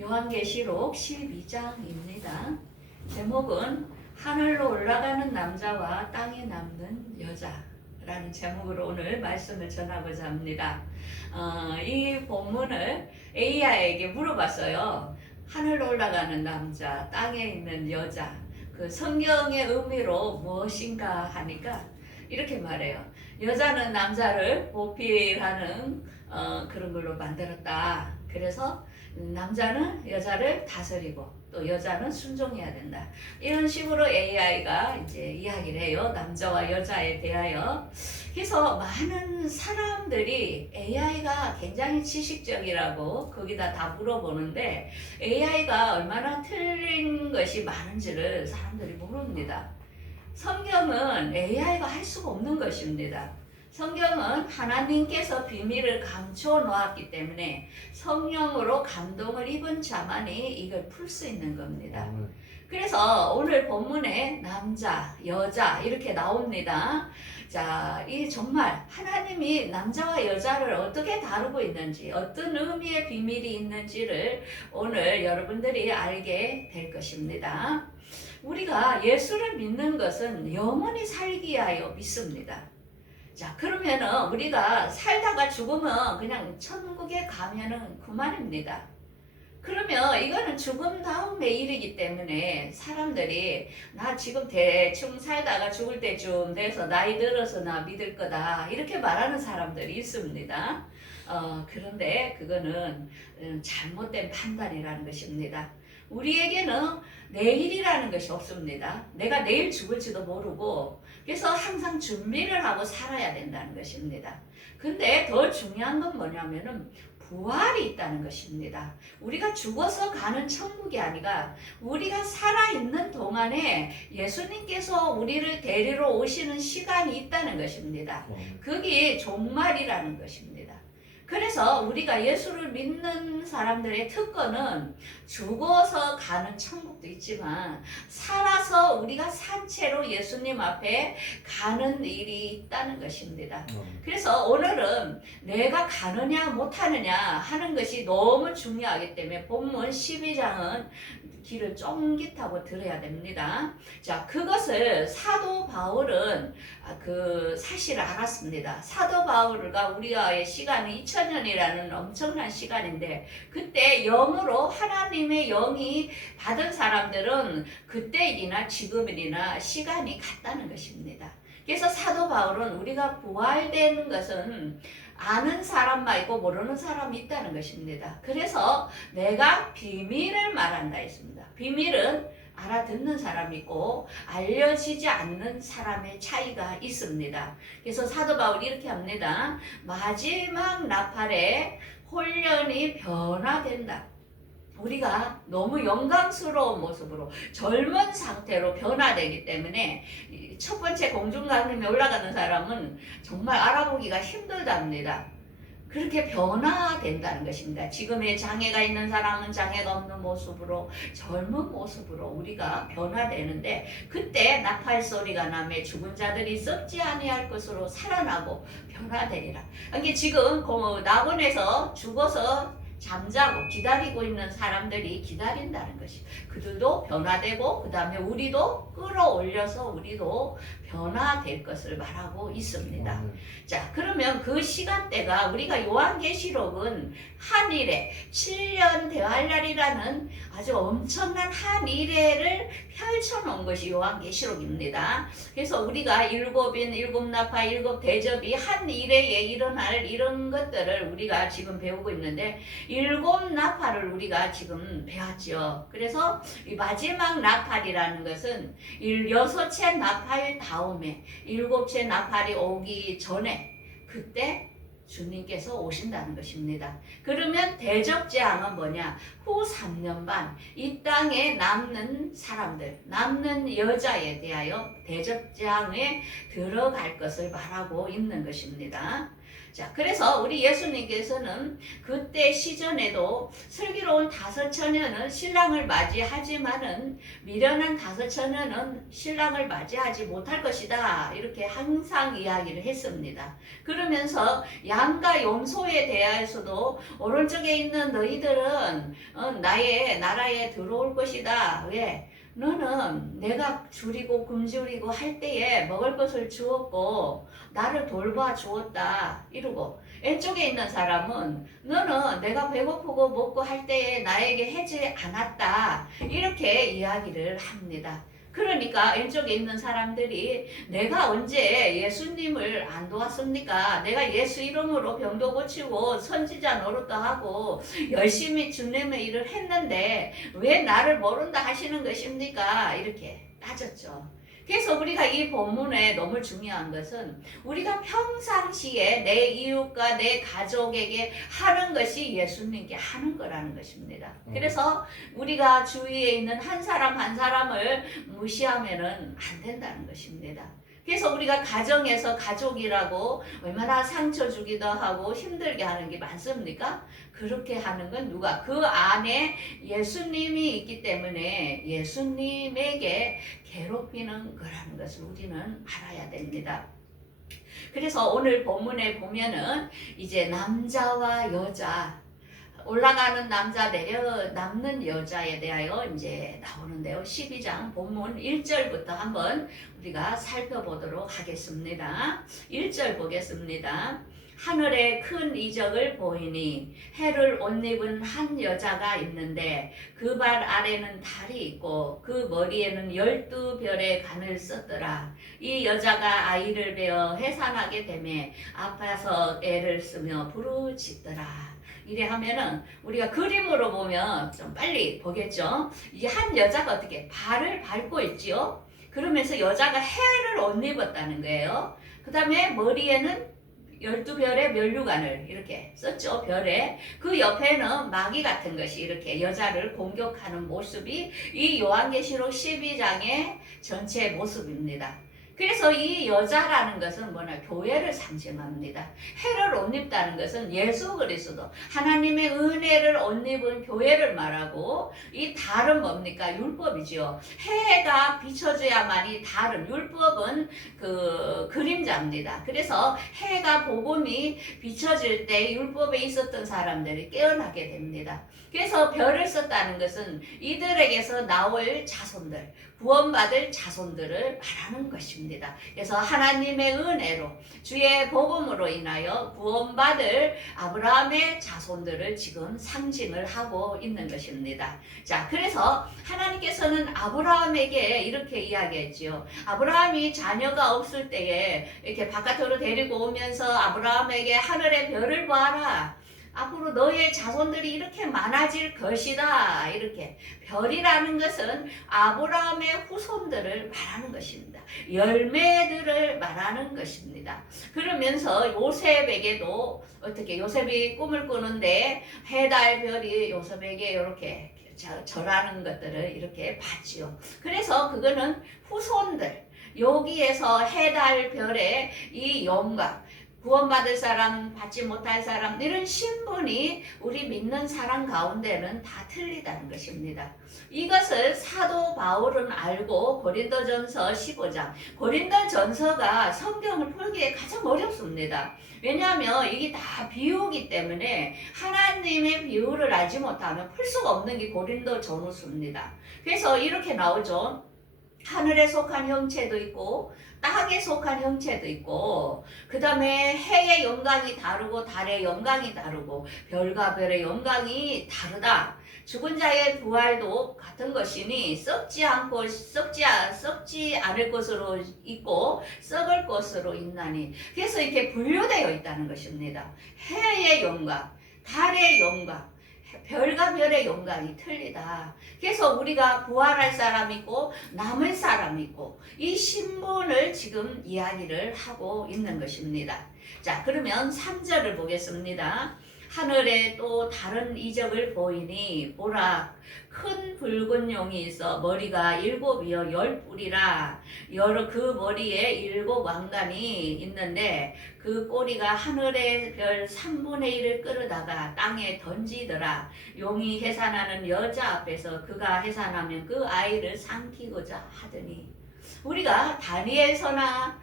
요한계시록 12장입니다. 제목은 하늘로 올라가는 남자와 땅에 남는 여자라는 제목으로 오늘 말씀을 전하고자 합니다. 이 본문을 AI에게 물어봤어요. 하늘로 올라가는 남자, 땅에 있는 여자, 그 성경의 의미로 무엇인가 하니까 이렇게 말해요. 여자는 남자를 보필하는 그런 걸로 만들었다. 그래서 남자는 여자를 다스리고 또 여자는 순종해야 된다. 이런 식으로 AI가 이제 이야기를 해요. 남자와 여자에 대하여. 그래서 많은 사람들이 AI가 굉장히 지식적이라고 거기다 다 물어보는데 AI가 얼마나 틀린 것이 많은지를 사람들이 모릅니다. 성경은 AI가 할 수가 없는 것입니다. 성경은 하나님께서 비밀을 감춰 놓았기 때문에 성령으로 감동을 입은 자만이 이걸 풀 수 있는 겁니다. 그래서 오늘 본문에 남자, 여자 이렇게 나옵니다. 자, 이 정말 하나님이 남자와 여자를 어떻게 다루고 있는지, 어떤 의미의 비밀이 있는지를 오늘 여러분들이 알게 될 것입니다. 우리가 예수를 믿는 것은 영원히 살기 위하여 믿습니다. 자, 그러면은 우리가 살다가 죽으면 그냥 천국에 가면은 그만입니다. 그러면 이거는 죽음 다음의 일이기 때문에 사람들이 나 지금 대충 살다가 죽을 때쯤 돼서 나이 들어서 나 믿을 거다 이렇게 말하는 사람들이 있습니다. 그런데 그거는 잘못된 판단이라는 것입니다. 우리에게는 내일이라는 것이 없습니다. 내가 내일 죽을지도 모르고 그래서 항상 준비를 하고 살아야 된다는 것입니다. 근데 더 중요한 건 뭐냐면은 부활이 있다는 것입니다. 우리가 죽어서 가는 천국이 아니라 우리가 살아있는 동안에 예수님께서 우리를 데리러 오시는 시간이 있다는 것입니다. 그게 종말이라는 것입니다. 그래서 우리가 예수를 믿는 사람들의 특권은 죽어서 가는 천국도 있지만 살아서 우리가 산 채로 예수님 앞에 가는 일이 있다는 것입니다. 그래서 오늘은 내가 가느냐 못하느냐 하는 것이 너무 중요하기 때문에 본문 12장은 귀를 쫑깃하고 들어야 됩니다. 자, 그것을 사도 바울은 그 사실을 알았습니다. 사도 바울과 우리와의 시간은 2000년이라는 엄청난 시간인데 그때 영으로 하나님의 영이 받은 사람들은 그때이나 지금이나 시간이 같다는 것입니다. 그래서 사도 바울은 우리가 부활되는 것은 아는 사람만 있고 모르는 사람이 있다는 것입니다. 그래서 내가 비밀을 말한다 했습니다. 비밀은 알아듣는 사람이 있고 알려지지 않는 사람의 차이가 있습니다. 그래서 사도 바울이 이렇게 합니다. 마지막 나팔에 홀연히 변화된다. 우리가 너무 영광스러운 모습으로 젊은 상태로 변화되기 때문에 첫 번째 공중강림에 올라가는 사람은 정말 알아보기가 힘들답니다. 그렇게 변화된다는 것입니다. 지금의 장애가 있는 사람은 장애가 없는 모습으로 젊은 모습으로 우리가 변화되는데 그때 나팔 소리가 나며 죽은 자들이 썩지 아니할 것으로 살아나고 변화되리라. 이게 지금 낙원에서 죽어서 잠자고 기다리고 있는 사람들이 기다린다는 것이 그들도 변화되고 그 다음에 우리도 끌어올려서 우리도 변화될 것을 말하고 있습니다. 자, 그러면 그 시간대가 우리가 요한계시록은 한일에 7년 대환란이라는 아주 엄청난 한일회를 펼쳐놓은 것이 요한계시록입니다. 그래서 우리가 일곱인, 일곱나파, 일곱대접이 한일회에 일어날 이런 것들을 우리가 지금 배우고 있는데 일곱 나팔을 우리가 지금 배웠죠. 그래서 이 마지막 나팔이라는 것은 여섯째 나팔 다음에 일곱째 나팔이 오기 전에 그때 주님께서 오신다는 것입니다. 그러면 대적재앙은 뭐냐? 후 3년 반 이 땅에 남는 사람들, 남는 여자에 대하여 대적재앙에 들어갈 것을 말하고 있는 것입니다. 자, 그래서 우리 예수님께서는 그때 시전에도 슬기로운 다섯 처녀는 신랑을 맞이하지만은 미련한 다섯 처녀는 신랑을 맞이하지 못할 것이다. 이렇게 항상 이야기를 했습니다. 그러면서 양과 염소에 대하여서도 오른쪽에 있는 너희들은 나의 나라에 들어올 것이다. 왜? 너는 내가 줄이고 굶주리고 할 때에 먹을 것을 주었고 나를 돌봐 주었다 이러고, 왼쪽에 있는 사람은 너는 내가 배고프고 먹고 할 때에 나에게 해지 않았다 이렇게 이야기를 합니다. 그러니까 왼쪽에 있는 사람들이 내가 언제 예수님을 안 도왔습니까? 내가 예수 이름으로 병도 고치고 선지자 노릇도 하고 열심히 주님의 일을 했는데 왜 나를 모른다 하시는 것입니까? 이렇게 따졌죠. 그래서 우리가 이 본문에 너무 중요한 것은 우리가 평상시에 내 이웃과 내 가족에게 하는 것이 예수님께 하는 거라는 것입니다. 그래서 우리가 주위에 있는 한 사람 한 사람을 무시하면은 안 된다는 것입니다. 그래서 우리가 가정에서 가족이라고 얼마나 상처 주기도 하고 힘들게 하는 게 많습니까? 그렇게 하는 건 누가? 그 안에 예수님이 있기 때문에 예수님에게 괴롭히는 거라는 것을 우리는 알아야 됩니다. 그래서 오늘 본문에 보면은 이제 남자와 여자, 올라가는 남자 내려남는 여자에 대하여 이제 나오는데요. 12장 본문 1절부터 한번 우리가 살펴보도록 하겠습니다. 1절 보겠습니다. 하늘에 큰 이적을 보이니 해를 옷 입은 한 여자가 있는데 그 발 아래는 달이 있고 그 머리에는 12별의 간을 썼더라. 이 여자가 아이를 베어 해산하게 되매 아파서 애를 쓰며 부르짖더라. 이래 하면은 우리가 그림으로 보면 좀 빨리 보겠죠. 이게 한 여자가 어떻게 발을 밟고 있지요. 그러면서 여자가 해를 옷 입었다는 거예요. 그 다음에 머리에는 12별의 면류관을 이렇게 썼죠. 별에. 그 옆에는 마귀 같은 것이 이렇게 여자를 공격하는 모습이 이 요한계시록 12장의 전체 모습입니다. 그래서 이 여자라는 것은 뭐냐? 교회를 상징합니다. 해를 옷 입다는 것은 예수 그리스도 하나님의 은혜를 옷 입은 교회를 말하고, 이 달은 뭡니까? 율법이지요. 해가 비춰져야만이 달은, 율법은 그 그림자입니다. 그래서 해가 복음이 비춰질 때 율법에 있었던 사람들이 깨어나게 됩니다. 그래서 별을 썼다는 것은 이들에게서 나올 자손들, 구원받을 자손들을 말하는 것입니다. 그래서 하나님의 은혜로 주의 복음으로 인하여 구원받을 아브라함의 자손들을 지금 상징을 하고 있는 것입니다. 자, 그래서 하나님께서는 아브라함에게 이렇게 이야기했지요. 아브라함이 자녀가 없을 때에 이렇게 바깥으로 데리고 오면서 아브라함에게 하늘의 별을 보아라. 앞으로 너의 자손들이 이렇게 많아질 것이다. 이렇게 별이라는 것은 아브라함의 후손들을 말하는 것입니다. 열매들을 말하는 것입니다. 그러면서 요셉에게도 어떻게, 요셉이 꿈을 꾸는데 해달 별이 요셉에게 이렇게 절하는 것들을 이렇게 봤지요. 그래서 그거는 후손들, 여기에서 해달 별의 이 영광, 구원받을 사람, 받지 못할 사람, 이런 신분이 우리 믿는 사람 가운데는 다 틀리다는 것입니다. 이것을 사도 바울은 알고 고린도전서 15장, 고린도전서가 성경을 풀기에 가장 어렵습니다. 왜냐하면 이게 다 비유이기 때문에 하나님의 비유를 알지 못하면 풀 수가 없는 게 고린도전서입니다. 그래서 이렇게 나오죠. 하늘에 속한 형체도 있고 땅에 속한 형체도 있고, 그 다음에 해의 영광이 다르고 달의 영광이 다르고 별과 별의 영광이 다르다. 죽은 자의 부활도 같은 것이니 썩지 않을 것으로 있고 썩을 것으로 있나니. 그래서 이렇게 분류되어 있다는 것입니다. 해의 영광, 달의 영광, 별과 별의 영광이 틀리다. 그래서 우리가 부활할 사람이 있고 남을 사람이 있고, 이 신분을 지금 이야기를 하고 있는 것입니다. 자, 그러면 3절을 보겠습니다. 하늘에 또 다른 이적을 보이니 보라 큰 붉은 용이 있어 머리가 7이요 10뿔이라 여러 그 머리에 7 왕관이 있는데 그 꼬리가 하늘의 별 3분의 1을 끌어다가 땅에 던지더라. 용이 해산하는 여자 앞에서 그가 해산하면 그 아이를 삼키고자 하더니 우리가 다니엘서나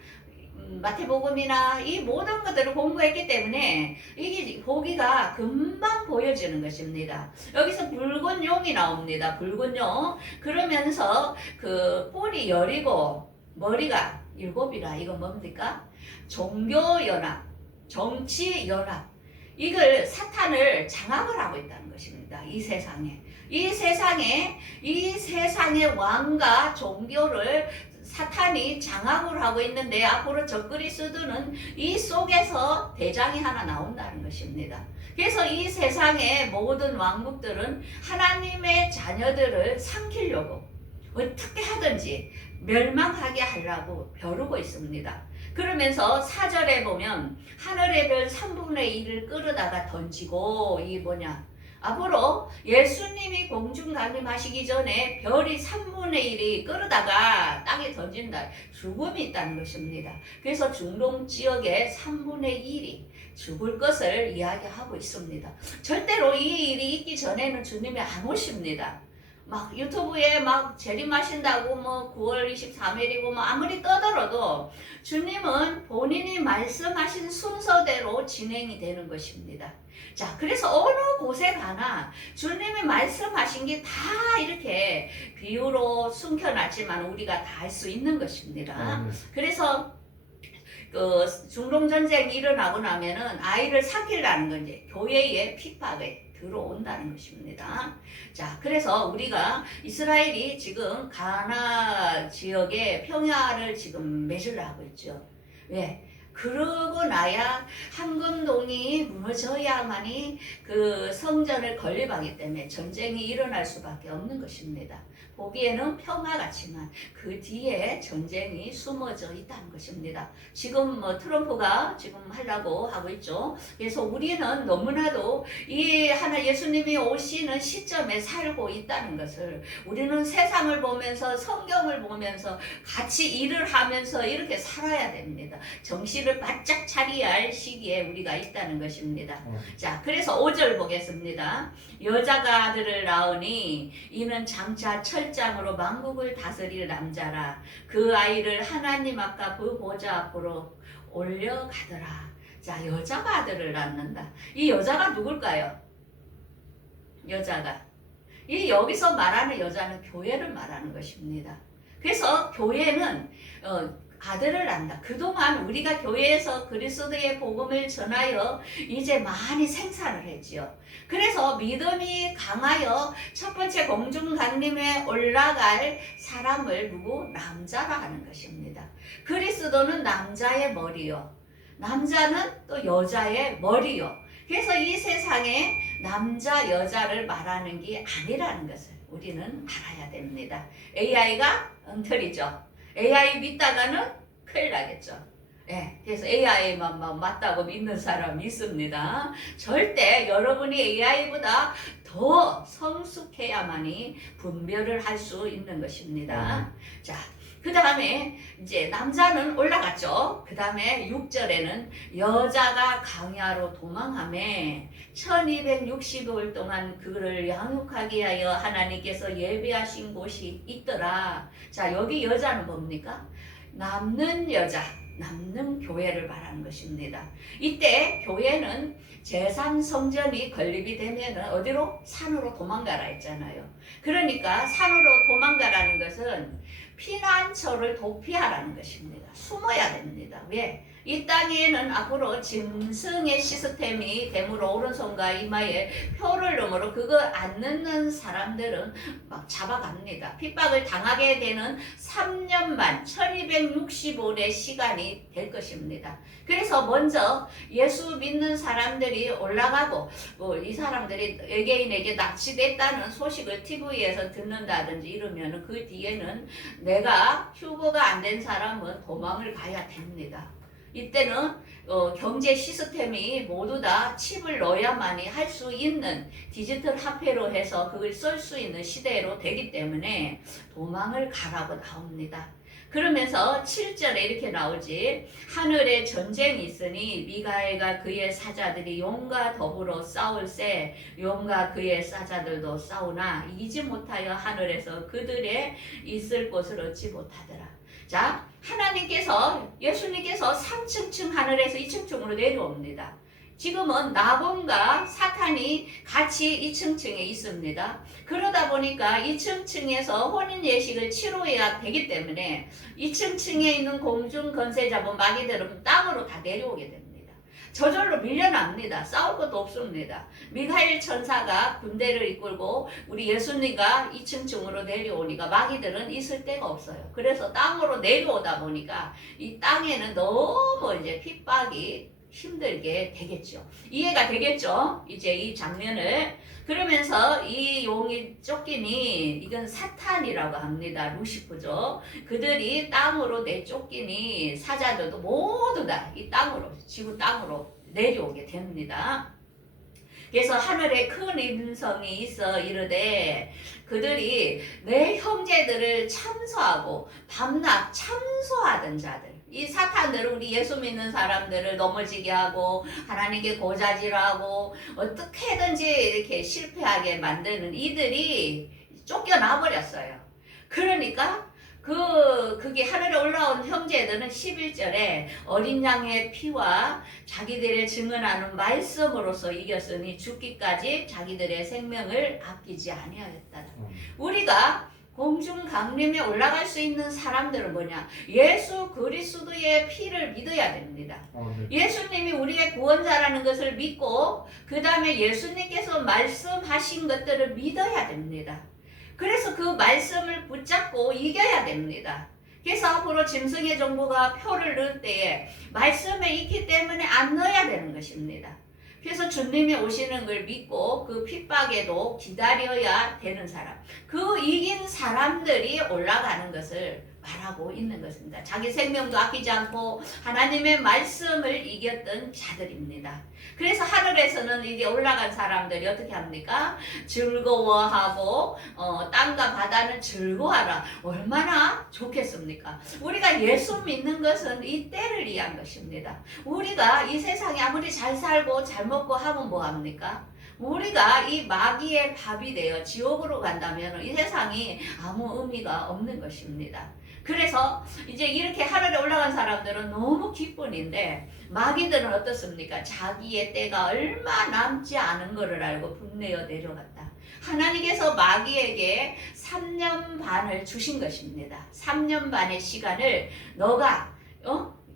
마태복음이나 이 모든 것들을 공부했기 때문에 이게 보기가 금방 보여지는 것입니다. 여기서 붉은 용이 나옵니다. 붉은 용. 그러면서 그 뿔이 10이고 머리가 7이라 이건 뭡니까? 종교연합, 정치연합. 이걸 사탄을 장악을 하고 있다는 것입니다. 이 세상에. 이 세상의 왕과 종교를 사탄이 장악을 하고 있는데 앞으로 적그리스도는 이 속에서 대장이 하나 나온다는 것입니다. 그래서 이 세상의 모든 왕국들은 하나님의 자녀들을 삼키려고 어떻게 하든지 멸망하게 하려고 벼르고 있습니다. 그러면서 4절에 보면 하늘의 별 3분의 1을 끌어다가 던지고 이 뭐냐 앞으로 예수님이 공중강림하시기 전에 별이 3분의 1이 끌어다가 땅에 던진다. 죽음이 있다는 것입니다. 그래서 중동 지역의 3분의 1이 죽을 것을 이야기하고 있습니다. 절대로 이 일이 있기 전에는 주님이 안 오십니다. 막 유튜브에 막 재림하신다고 뭐 9월 23일이고 뭐 아무리 떠들어도 주님은 본인이 말씀하신 순서대로 진행이 되는 것입니다. 자, 그래서 어느 곳에 가나 주님이 말씀하신 게 다 이렇게 비유로 숨겨놨지만 우리가 다 할 수 있는 것입니다. 그래서 그 중동전쟁이 일어나고 나면은 아이를 삼키려는 건 이제 교회의 핍박에 들어온다는 것입니다. 자, 그래서 우리가 이스라엘이 지금 가나 지역에 평야를 지금 맺으려고 있죠. 왜? 그러고 나야 황금동이 무너져야만이 그 성전을 건립하기 때문에 전쟁이 일어날 수밖에 없는 것입니다. 보기에는 평화 같지만 그 뒤에 전쟁이 숨어져 있다는 것입니다. 지금 뭐 트럼프가 지금 하려고 하고 있죠. 그래서 우리는 너무나도 이 하나 예수님이 오시는 시점에 살고 있다는 것을 우리는 세상을 보면서 성경을 보면서 같이 일을 하면서 이렇게 살아야 됩니다. 정신을 바짝 차려야 할 시기에 우리가 있다는 것입니다. 자, 그래서 5절 보겠습니다. 여자가 아들을 낳으니 이는 장차 철장으로 만국을 다스릴 남자라. 그 아이를 하나님 아까 그 보좌 앞으로 올려가더라. 자, 여자가 아들을 낳는다. 이 여자가 누굴까요? 여자가. 이 여기서 말하는 여자는 교회를 말하는 것입니다. 그래서 교회는 아들을 낳는다. 그동안 우리가 교회에서 그리스도의 복음을 전하여 이제 많이 생산을 했지요. 그래서 믿음이 강하여 첫 번째 공중강림에 올라갈 사람을 누구? 남자라 하는 것입니다. 그리스도는 남자의 머리요. 남자는 또 여자의 머리요. 그래서 이 세상에 남자, 여자를 말하는 게 아니라는 것을 우리는 알아야 됩니다. AI가 엉터리죠. AI 믿다가는 큰일 나겠죠. 예, 그래서 AI만 맞다고 믿는 사람이 있습니다. 절대 여러분이 AI보다 더 성숙해야만이 분별을 할 수 있는 것입니다. 자, 그 다음에 이제 남자는 올라갔죠. 그 다음에 6절에는 여자가 강야로 도망하매 1260일 동안 그를 양육하기 위하여 하나님께서 예배하신 곳이 있더라. 자, 여기 여자는 뭡니까? 남는 여자, 남는 교회를 말하는 것입니다. 이때 교회는 제3성전이 건립이 되면 어디로? 산으로 도망가라 했잖아요. 그러니까 산으로 도망가라는 것은 피난처를 도피하라는 것입니다. 숨어야 됩니다. 왜? 이 땅에는 앞으로 짐승의 시스템이 됨으로 오른손과 이마에 표를 넣으므로 그거 안 넣는 사람들은 막 잡아갑니다. 핍박을 당하게 되는 3년 반 1265일의 시간이 될 것입니다. 그래서 먼저 예수 믿는 사람들이 올라가고 이 사람들이 외계인에게 납치됐다는 소식을 TV에서 듣는다든지 이러면 그 뒤에는 내가 휴거가 안 된 사람은 도망을 가야 됩니다. 이때는 경제 시스템이 모두 다 칩을 넣어야만이 할 수 있는 디지털 화폐로 해서 그걸 쓸 수 있는 시대로 되기 때문에 도망을 가라고 나옵니다. 그러면서 7절에 이렇게 나오지. 하늘에 전쟁이 있으니 미가엘과 그의 사자들이 용과 더불어 싸울세 용과 그의 사자들도 싸우나 이기지 못하여 하늘에서 그들의 있을 곳을 얻지 못하더라. 자, 하나님께서 예수님께서 3층층 하늘에서 2층층으로 내려옵니다. 지금은 나곰과 사탄이 같이 2층층에 있습니다. 그러다 보니까 2층층에서 혼인 예식을 치러야 되기 때문에 2층층에 있는 공중 건세자본 마귀들은 땅으로 다 내려오게 됩니다. 저절로 밀려납니다. 싸울 것도 없습니다. 미가엘 천사가 군대를 이끌고 우리 예수님과 2층층으로 내려오니까 마귀들은 있을 데가 없어요. 그래서 땅으로 내려오다 보니까 이 땅에는 너무 이제 핍박이 힘들게 되겠죠. 이해가 되겠죠? 이제 이 장면을. 그러면서 이 용이 쫓기니 이건 사탄이라고 합니다. 루시프죠. 그들이 땅으로 내쫓기니 사자들도 모두 다 이 땅으로 지구 땅으로 내려오게 됩니다. 그래서 하늘에 큰 음성이 있어 이르되 그들이 내 형제들을 참소하고 밤낮 참소하던 자들 이 사탄들은 우리 예수 믿는 사람들을 넘어지게 하고 하나님께 고자질하고 어떻게든지 이렇게 실패하게 만드는 이들이 쫓겨나 버렸어요. 그러니까 그게 하늘에 올라온 형제들은 11절에 어린 양의 피와 자기들의 증언하는 말씀으로서 이겼으니 죽기까지 자기들의 생명을 아끼지 아니하였다. 우리가 공중 강림에 올라갈 수 있는 사람들은 뭐냐? 예수 그리스도의 피를 믿어야 됩니다. 예수님이 우리의 구원자라는 것을 믿고 그 다음에 예수님께서 말씀하신 것들을 믿어야 됩니다. 그래서 그 말씀을 붙잡고 이겨야 됩니다. 그래서 앞으로 짐승의 정부가 표를 넣을 때에 말씀에 있기 때문에 안 넣어야 되는 것입니다. 그래서 주님이 오시는 걸 믿고 그 핍박에도 기다려야 되는 사람, 그 이긴 사람들이 올라가는 것을 말하고 있는 것입니다. 자기 생명도 아끼지 않고 하나님의 말씀을 이겼던 자들입니다. 그래서 하늘에서는 이게 올라간 사람들이 어떻게 합니까? 즐거워하고 땅과 바다는 즐거워하라. 얼마나 좋겠습니까? 우리가 예수 믿는 것은 이 때를 위한 것입니다. 우리가 이 세상에 아무리 잘 살고 잘 먹고 하면 뭐합니까? 우리가 이 마귀의 밥이 되어 지옥으로 간다면 이 세상이 아무 의미가 없는 것입니다. 그래서 이제 이렇게 하늘에 올라간 사람들은 너무 기쁜인데 마귀들은 어떻습니까? 자기의 때가 얼마 남지 않은 것을 알고 분내어 내려갔다. 하나님께서 마귀에게 3년 반을 주신 것입니다. 3년 반의 시간을 너가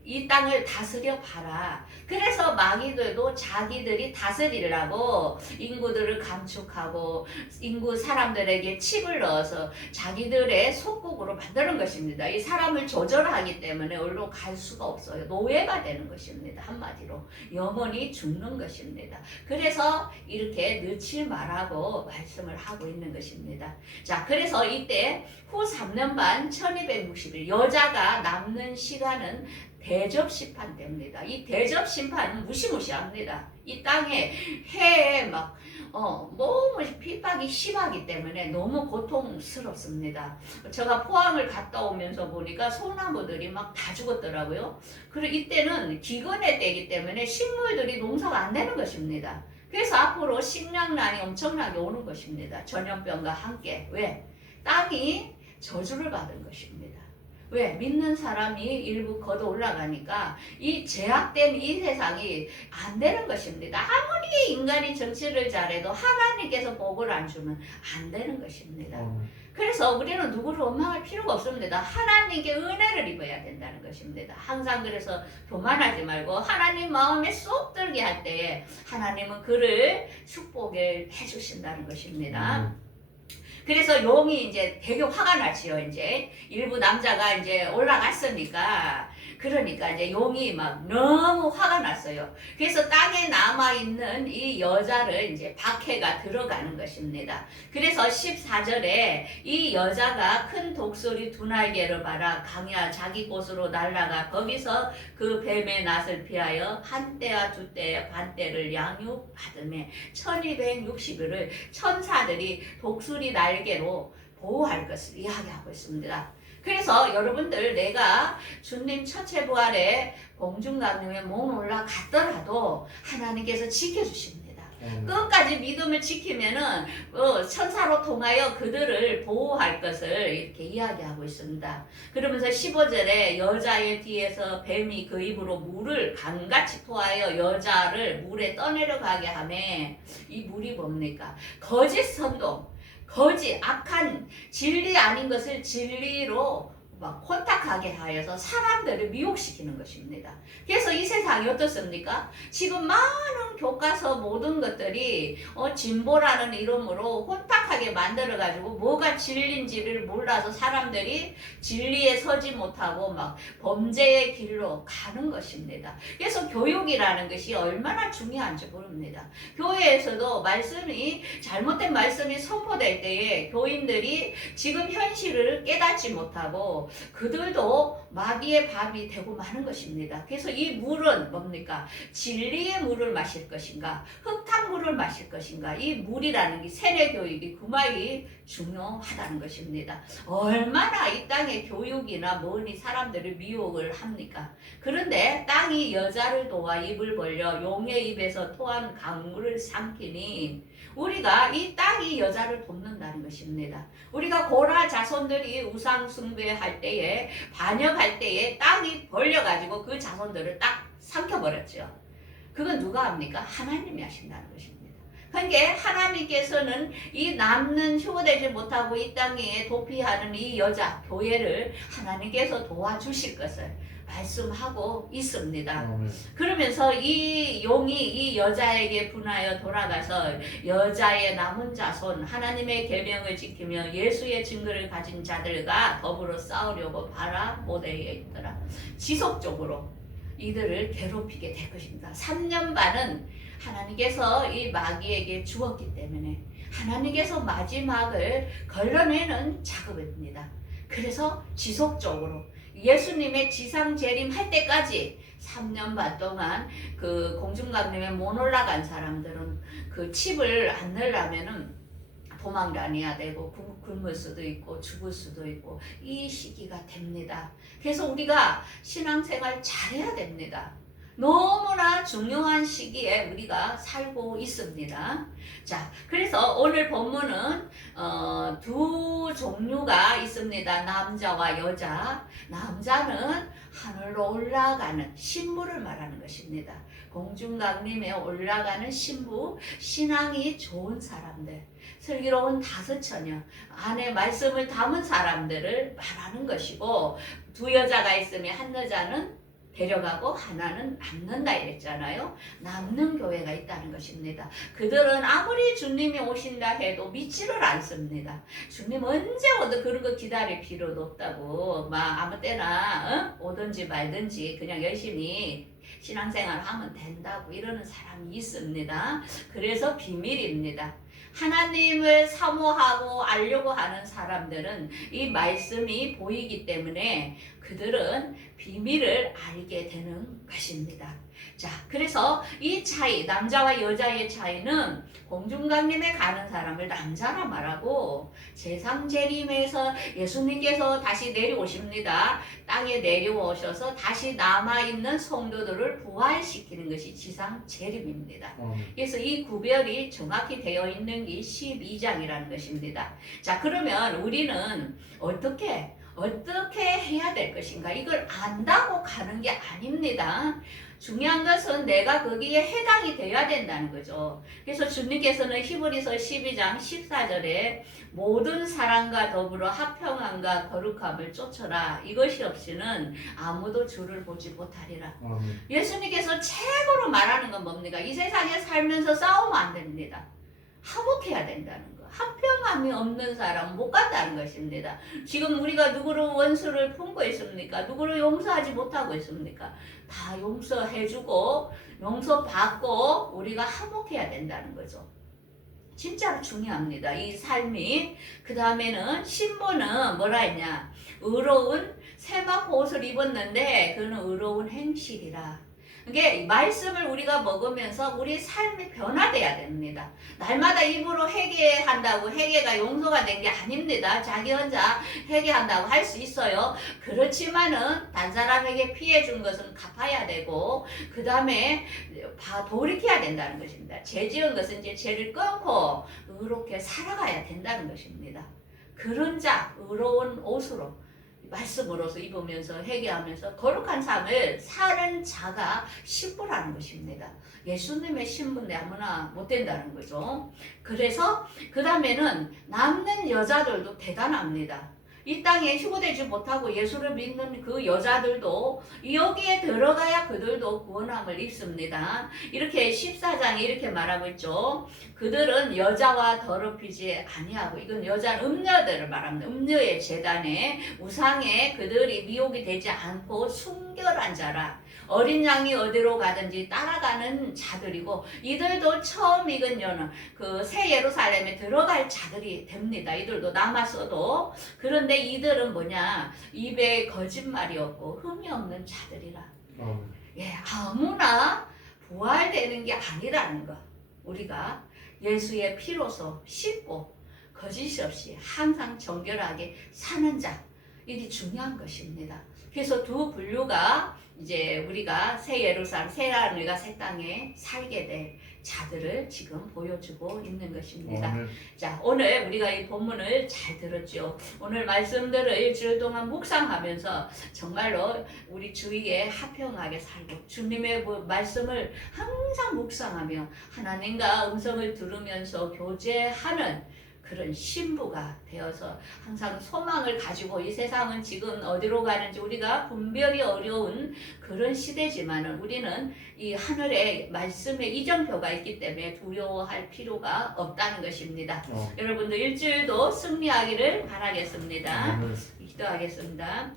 이 땅을 다스려 봐라. 그래서 마귀들도 자기들이 다스리려고 인구들을 감축하고 인구 사람들에게 칩을 넣어서 자기들의 속국으로 만드는 것입니다. 이 사람을 조절하기 때문에 어디로 갈 수가 없어요. 노예가 되는 것입니다. 한마디로 영원히 죽는 것입니다. 그래서 이렇게 넣지 말라고 말씀을 하고 있는 것입니다. 자, 그래서 이때 후 3년 반 1260일 여자가 남는 시간은 대접심판 때입니다. 이 대접심판은 무시무시합니다. 이 땅에 해에 막 너무 핍박이 심하기 때문에 너무 고통스럽습니다. 제가 포항을 갔다 오면서 보니까 소나무들이 막 다 죽었더라고요. 그리고 이때는 기근의 때이기 때문에 식물들이 농사가 안 되는 것입니다. 그래서 앞으로 식량난이 엄청나게 오는 것입니다. 전염병과 함께. 왜? 땅이 저주를 받은 것입니다. 왜? 믿는 사람이 일부 걷어 올라가니까 이 제약된 이 세상이 안 되는 것입니다. 아무리 인간이 정치를 잘해도 하나님께서 복을 안 주면 안 되는 것입니다. 그래서 우리는 누구를 원망할 필요가 없습니다. 하나님께 은혜를 입어야 된다는 것입니다. 항상 그래서 교만하지 말고 하나님 마음에 쏙 들게 할 때에 하나님은 그를 축복을 해주신다는 것입니다. 그래서 용이 이제 되게 화가 나지요. 이제 일부 남자가 이제 올라갔으니까 그러니까 이제 용이 막 너무 화가 났어요. 그래서 땅에 남아 있는 이 여자를 이제 박해가 들어가는 것입니다. 그래서 14절에 이 여자가 큰 독수리 두 날개를 봐라 강야 자기 곳으로 날아가 거기서 그 뱀의 낯을 피하여 한 때와 두 때의 반때를 양육받으며 1260일을 천사들이 독수리 날개로 보호할 것을 이야기하고 있습니다. 그래서 여러분들 내가 주님 첫째 부활에 공중강림에 몸 올라갔더라도 하나님께서 지켜주십니다. 끝까지 믿음을 지키면은 천사로 통하여 그들을 보호할 것을 이렇게 이야기하고 있습니다. 그러면서 15절에 여자의 뒤에서 뱀이 그 입으로 물을 강같이 토하여 여자를 물에 떠내려가게 하며 이 물이 뭡니까? 거짓 선동, 거짓 악한 진리 아닌 것을 진리로 막 혼탁하게 하여서 사람들을 미혹시키는 것입니다. 그래서 이 세상이 어떻습니까? 지금 많은 교과서 모든 것들이 진보라는 이름으로 혼탁하게 만들어가지고 뭐가 진리인지를 몰라서 사람들이 진리에 서지 못하고 막 범죄의 길로 가는 것입니다. 그래서 교육이라는 것이 얼마나 중요한지 모릅니다. 교회에서도 말씀이 잘못된 말씀이 선포될 때에 교인들이 지금 현실을 깨닫지 못하고 그들도 마귀의 밥이 되고 마는 것입니다. 그래서 이 물은 뭡니까? 진리의 물을 마실 것인가? 흙탕물을 마실 것인가? 이 물이라는 게 세례교육이 그만이 중요하다는 것입니다. 얼마나 이 땅의 교육이나 뭐니 사람들을 미혹을 합니까? 그런데 땅이 여자를 도와 입을 벌려 용의 입에서 토한 강물을 삼키니 우리가 이 땅이 여자를 돕는다는 것입니다. 우리가 고라 자손들이 우상 숭배할 때에 반역할 때에 땅이 벌려가지고 그 자손들을 딱 삼켜버렸죠. 그건 누가 합니까? 하나님이 하신다는 것입니다. 그러니까 하나님께서는 이 남는 휴거되지 못하고 이 땅에 도피하는 이 여자 교회를 하나님께서 도와주실 것을 말씀하고 있습니다. 그러면서 이 용이 이 여자에게 분하여 돌아가서 여자의 남은 자손 하나님의 계명을 지키며 예수의 증거를 가진 자들과 더불어 싸우려고 바라 모대에 있더라. 지속적으로 이들을 괴롭히게 될 것입니다. 3년 반은 하나님께서 이 마귀에게 주었기 때문에 하나님께서 마지막을 걸러내는 작업입니다. 그래서 지속적으로 예수님의 지상 재림할 때까지 3년 반 동안 그 공중강림에 못 올라간 사람들은 그 칩을 안 넣으려면은 도망다녀야 되고 굶을 수도 있고 죽을 수도 있고 이 시기가 됩니다. 그래서 우리가 신앙생활 잘해야 됩니다. 너무나 중요한 시기에 우리가 살고 있습니다. 자, 그래서 오늘 본문은 두 종류가 있습니다. 남자와 여자. 남자는 하늘로 올라가는 신부를 말하는 것입니다. 공중강림에 올라가는 신부, 신앙이 좋은 사람들, 슬기로운 다섯처녀, 안에 말씀을 담은 사람들을 말하는 것이고, 두 여자가 있으면 한 여자는 데려가고 하나는 남는다 이랬잖아요. 남는 교회가 있다는 것입니다. 그들은 아무리 주님이 오신다 해도 믿지를 않습니다. 주님 언제 오든 그런 거 기다릴 필요도 없다고 막 아무 때나 오든지 말든지 그냥 열심히 신앙생활 하면 된다고 이러는 사람이 있습니다. 그래서 비밀입니다. 하나님을 사모하고 알려고 하는 사람들은 이 말씀이 보이기 때문에 그들은 비밀을 알게 되는 것입니다. 자, 그래서 이 차이, 남자와 여자의 차이는 공중강림에 가는 사람을 남자라 말하고 제상재림에서 예수님께서 다시 내려오십니다. 땅에 내려오셔서 다시 남아있는 성도들을 부활시키는 것이 지상재림입니다. 그래서 이 구별이 정확히 되어 있는 게 12장이라는 것입니다. 자, 그러면 우리는 어떻게 해야 될 것인가? 이걸 안다고 가는 게 아닙니다. 중요한 것은 내가 거기에 해당이 되어야 된다는 거죠. 그래서 주님께서는 히브리서 12장 14절에 모든 사랑과 더불어 합평함과 거룩함을 쫓아라. 이것이 없이는 아무도 주를 보지 못하리라. 예수님께서 최고로 말하는 건 뭡니까? 이 세상에 살면서 싸우면 안 됩니다. 화목해야 된다는 거. 합평하면 마음이 없는 사람은 못 간다는 것입니다. 지금 우리가 누구를 원수를 품고 있습니까? 누구를 용서하지 못하고 있습니까? 다 용서해주고 용서받고 우리가 화목해야 된다는 거죠. 진짜로 중요합니다. 이 삶이. 그 다음에는 신부는 뭐라 했냐? 의로운 세마포 옷을 입었는데 그는 의로운 행실이라. 이게 말씀을 우리가 먹으면서 우리 삶이 변화돼야 됩니다. 날마다 입으로 회개한다고 회개가 용서가 된 게 아닙니다. 자기 혼자 회개한다고 할 수 있어요. 그렇지만은 단 사람에게 피해 준 것은 갚아야 되고 그 다음에 돌이켜야 된다는 것입니다. 죄 지은 것은 이제 죄를 끊고 의롭게 살아가야 된다는 것입니다. 그런 자, 의로운 옷으로 말씀으로서 입으면서 회개하면서 거룩한 삶을 사는 자가 신부라는 것입니다. 예수님의 신부인데 아무나 못 된다는 거죠. 그래서 그 다음에는 남는 여자들도 대단합니다. 이 땅에 휴거되지 못하고 예수를 믿는 그 여자들도 여기에 들어가야 그들도 구원함을 입습니다. 이렇게 14장에 이렇게 말하고 있죠. 그들은 여자와 더럽히지 아니하고, 이건 여자 음녀들을 말합니다. 음녀의 재단에 우상에 그들이 미혹이 되지 않고 순결한 자라. 어린 양이 어디로 가든지 따라가는 자들이고, 이들도 처음 익은 여는 그 새 예루살렘에 들어갈 자들이 됩니다. 이들도 남았어도. 그런데 이들은 뭐냐? 입에 거짓말이 없고 흠이 없는 자들이라. 예, 아무나 부활되는 게 아니라는 거. 우리가 예수의 피로서 씻고 거짓 없이 항상 정결하게 사는 자. 이게 중요한 것입니다. 그래서 두 분류가 이제 우리가 새 예루살렘, 새 하늘과 새 땅에 살게 될 자들을 지금 보여주고 있는 것입니다. 자, 오늘 우리가 이 본문을 잘 들었죠. 오늘 말씀들을 일주일 동안 묵상하면서 정말로 우리 주위에 화평하게 살고 주님의 말씀을 항상 묵상하며 하나님과 음성을 들으면서 교제하는 그런 신부가 되어서 항상 소망을 가지고, 이 세상은 지금 어디로 가는지 우리가 분별이 어려운 그런 시대지만은 우리는 이 하늘에 말씀의 이정표가 있기 때문에 두려워할 필요가 없다는 것입니다. 여러분들 일주일도 승리하기를 바라겠습니다. 기도하겠습니다.